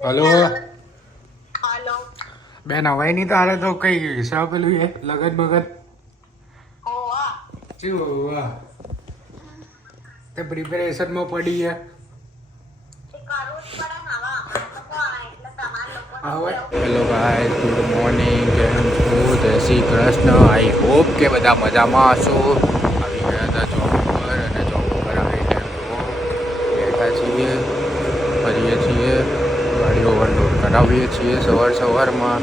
Hello hello બેન હવાઈ નહીં તારે તો કઈ હિસાબ પેલું એ લગન બગન હોવા શું હોવા તે પ્રિપેરેશનમાં પડી છે એ કરવું જ પડે ને હવે અમારે તો કોણ એટલે તમારા લોકોને હવે હેલો ગાઈસ ગુડ મોર્નિંગ કેમ છો જય શ્રી કૃષ્ણ આઈ હોપ કે બધા મજામાં હશો આવી ગયા હતા જોબ પર અને જોબ પર આવીને બેઠા છીએ ફરીએ છીએ ગાડીઓ ઓવરલોડ કરાવીએ છીએ સવારમાં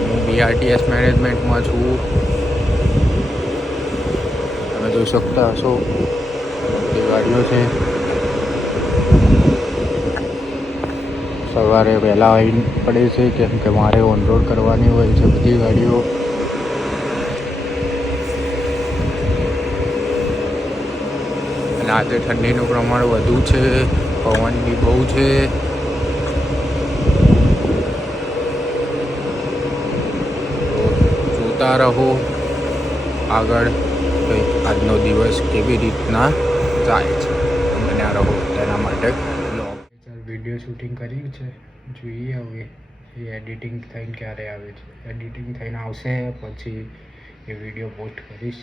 હું બીઆરટીએસ મેનેજમેન્ટમાં છું તમે જોઈ શકતા હશો મોટી ગાડીઓ છે સવારે વહેલા આવી પડે છે કેમ કે મારે ઓનરોડ કરવાની હોય છે બધી ગાડીઓ અને આજે ઠંડીનું પ્રમાણ વધુ છે પવન બી બહુ છે તો જોતા રહો આગળ આજનો દિવસ કેવી રીતના જાય છે બન્યા રહો તેના માટે વિડીયો શૂટિંગ કર્યું છે જોઈએ હવે એ એડિટિંગ થઈને ક્યારે આવે છે એડિટિંગ થઈને આવશે પછી એ વિડીયો પોસ્ટ કરીશ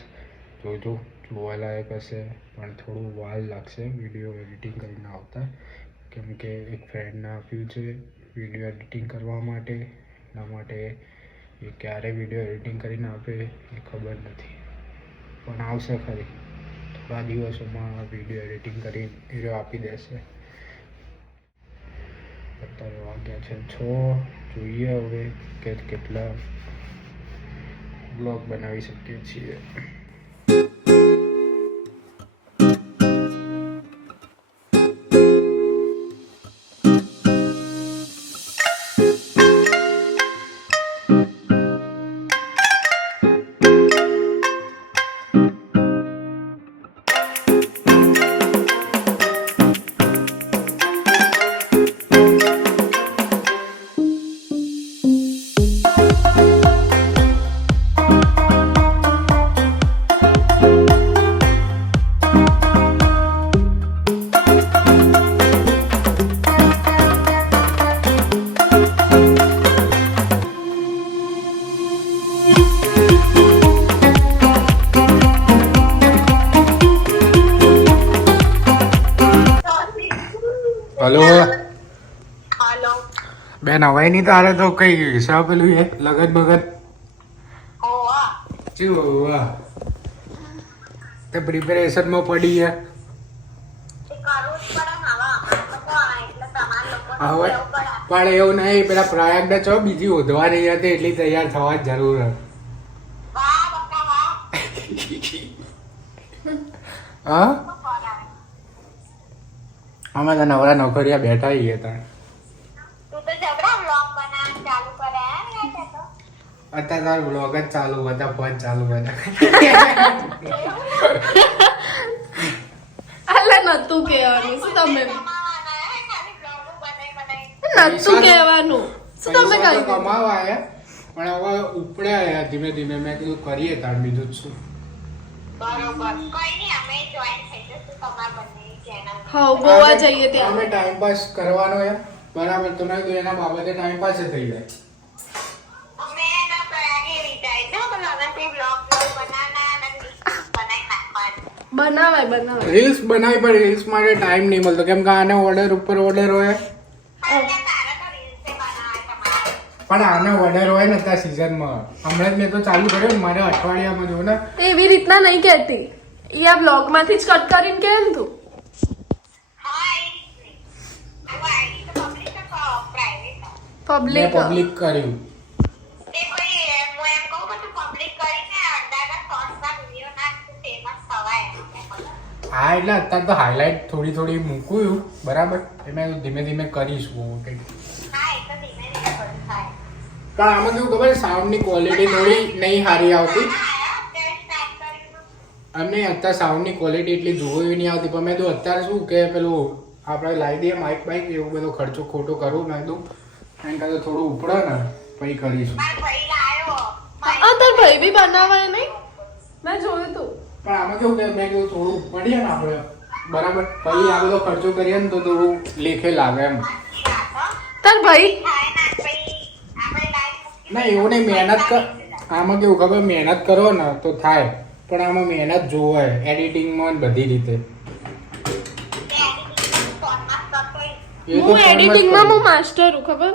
જોજો જોવાલાયક હશે પણ થોડું વાર લાગશે વિડીયો એડિટિંગ કરીને આવતા કેમ કે એક ફ્રેન્ડને આપ્યું છે વિડીયો એડિટિંગ કરવા માટે એના માટે એ ક્યારે વિડીયો એડિટિંગ કરીને આપે એ ખબર નથી પણ આવશે ખરી થોડા દિવસોમાં વિડીયો એડિટિંગ કરી એ આપી દેશે અત્યારે વાગ્યા છે 6 જોઈએ હવે કે કેટલા બ્લોગ બનાવી શકીએ છીએ हेलो हेलो બેન હવાઈ નહીં તારે તો કઈ હિસાબ પેલું એ લગન બગન હોવા શું હોવા તે પ્રિપેરેશનમાં પડી છે એ કરવું જ પડે ને હવે અમારે તો કોણ એટલે તમારા લોકોને હવે કેવું પડે પણ એવું નહીં પેલા પ્રયાગને ચો બીજી હોદવા નહીં હતી એટલી તૈયાર થવા જ જરૂર વાહ બકા વાહ હા શું કરાય અમે તો નવરા નોકરિયા બેઠા છીએ ત્યાં તું તો જબરા વ્લોગ બનાવવાનું ચાલુ કરે હે ને તો અત્યારે તાર બ્લોગ જ ચાલુ બધા ફોન ચાલુ બધા અલા નતું કહેવાનું શું તમે કમાવાના હે ખાલી વ્લોગ બનાવી નતું કહેવાનું શું તમે પૈસા તો કહી કમાવા હે પણ હવે ઉપડ્યા ધીમે ધીમે મેં કીધું કરીએ તાર બીજું જ શું બરોબર કોઈ નહીં અમે જોઈન થઈ જશું તમારા બંનેની ચેનલ હા ગોવા જઈએ ત્યાં અમે ટાઈમ પાસ કરવાનો હે બરાબર તમે કીધું એના બાબતે ટાઈમ પાસ થઈ જાય અમે એના પ્રયાગે વિચારી જો તો લગનથી વ્લોગ બનાવના અને રીલ્સ બનાવી નાખવાની બનાવાય રીલ્સ બનાવી પણ રીલ્સ માટે ટાઈમ નહીં મળતો કેમ કે આને ઓર્ડર ઉપર ઓર્ડર હોય એટલે તારે તો રીલ્સે બનાવાય તમારે પણ આને ઓર્ડર હોય ને ત્યાં સિઝનમાં હમણાં જ મેં તો ચાલુ કર્યો ને મારે અઠવાડિયામાં જો ને એવી રીતના નહીં કહેતી ઈ આ બ્લોગ માંથી જ કટ કરીને કે ને તું હા એ રીતની હવે આઈડી તો પબ્લિક કે પ્રાઇવેટ મેં પબ્લિક પબ્લિક કર્યું તે કોઈ હું એમ કહું બધું પબ્લિક કરીને અંદાજા શોર્ટ્સના વિડીયો નાખ ફેમસ થવાય હા એટલે અત્યારે તો હાઇલાઇટ થોડી મૂકું બરાબર એ મેં ધીમે ધીમે કરીશું કંઈક હા એ તો ધીમે ધીમે બધું થાય પણ આમાં કેવું ખબર સાઉન્ડની ક્વોલિટી થોડી નહીં સારી આવતી અત્યારે સ્ટાર્ટ કર્યું અને અત્યારે સાઉન્ડની ક્વોલિટી એટલી જોવી નહીં આવતી પણ મેં કીધું અત્યારે શું કે પેલું આપણે લાવી દઈએ માઇક બાઇક એવું બધો ખર્ચો ખોટો કરું મેં કીધું એમ કાંઈ થોડું ઉપડે ને પછી કરીશું મારા ભાઈ લાયો તાર ભાઈ બી બનાવાય નહીં મેં જોયું તું પણ આમાં કેવું કે મેં કીધું થોડું પડીએ ને આપણે બરાબર પછી આ બધો ખર્ચો કરીએ ને તો થોડું લેખે લાગે એમ વાત તાર ભાઈ થાય ના પછી આપણે લાઈવ ના એવું નહીં, મહેનત કર. આમાં કેવું ખબર, મહેનત કરો ને તો થાય, પણ આમાં મહેનત જોવે એડિટિંગમાં ને બધી રીતે. ફોનમાં કરતો એ તો હું ફોનમાં જ એડિટિંગમાં કરું. હું માસ્ટર હું ખબર